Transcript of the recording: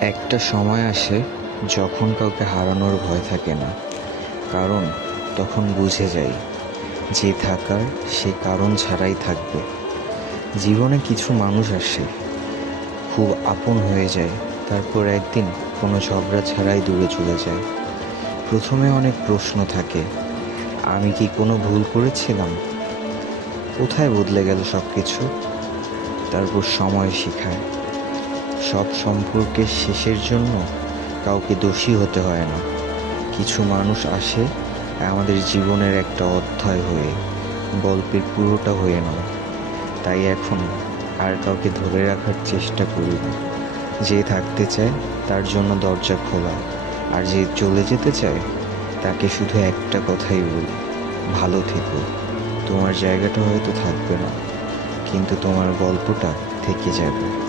একটা সময় আসে যখন কাউকে হারানোর ভয় থাকে না, কারণ তখন বুঝে যাই যে থাকার সে কারণ ছাড়াই থাকবে। জীবনে কিছু মানুষ আসে, খুব আপন হয়ে যায়, তারপর একদিন কোনো ঝগড়া ছাড়াই দূরে চলে যায়। প্রথমে অনেক প্রশ্ন থাকে, আমি কি কোনো ভুল করেছিলাম? কোথায় বদলে গেল সব কিছু? তারপর সময় শেখায়, সব সম্পর্কের শেষের জন্য কাউকে দোষী হতে হয় না। কিছু মানুষ আসে আমাদের জীবনের একটা অধ্যায় হয়ে, গল্পের পুরোটা হয়ে নয়। তাই এখন আর কাউকে ধরে রাখার চেষ্টা করি না। যে থাকতে চায় তার জন্য দরজা খোলা, আর যে চলে যেতে চায় তাকে শুধু একটা কথাই বলি, ভালো থেকো। তোমার জায়গাটা হয়তো থাকবে না, কিন্তু তোমার গল্পটা থেকে যাবে।